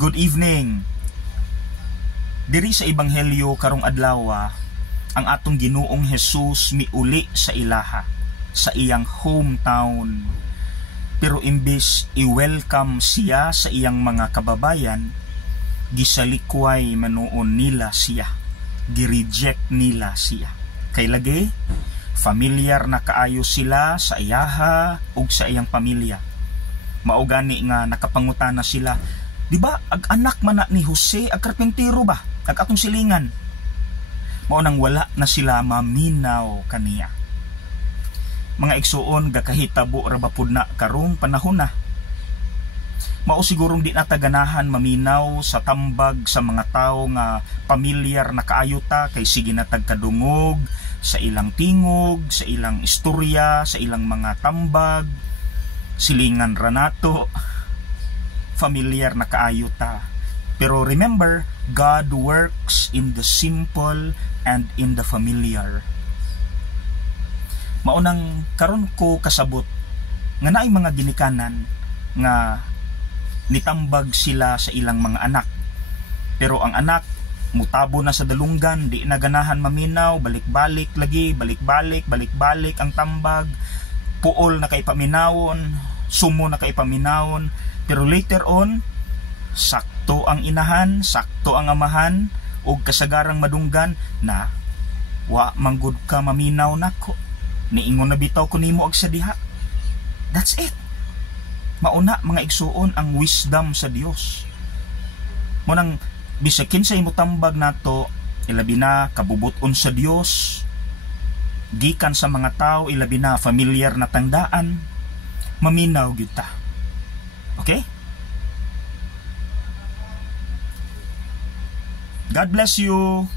Good evening. Diri sa Ebanghelyo karong adlaw, ang atong Ginoong Hesus miuli sa ilaha, sa iyang hometown. Pero imbes i-welcome siya sa iyang mga kababayan, gisalikway manoon nila siya, gi-reject nila siya. Kay lagi, familiar na kaayo sila sa iyaha ug sa iyang pamilya. Mao gani nga nakapangutana sila, di ba ag anak man na ni Jose ag karpentero ba ag atong silingan? Mao nang wala na sila maminaw kaniya. Mga igsuon, gakahitabo ra ba pud na karong panahon na. Mao sigurong di nataganahan maminaw sa tambag sa mga tawo nga pamilyar na kaayo ta kay sige na tagkadungog sa ilang tingog, sa ilang istorya, sa ilang mga tambag, silingan ra nato. Familiar na kaayo ta. Pero remember, God works in the simple and in the familiar. Maunang karon ko kasabot nga naay mga ginikanan nga nitambag sila sa ilang mga anak. Pero ang anak mutabo na sa dalunggan, di na ganahan maminaw, balik-balik lagi, balik-balik ang tambag, puol na kay paminawon, sumo na kay paminawon. Pero later on, sakto ang inahan, sakto ang amahan, ug kasagarang madunggan na wa manggod ka maminaw nako. Niingon na bitaw ko nimo og sa diha. That's it. Mauna mga igsuon ang wisdom sa Dios. Mo nang bisakin sa imo tambag nato, ilabi na kabubuton sa Dios, gikan sa mga tao, ilabi na familiar na tandaan, maminaw gyud ta. Okay? God bless you.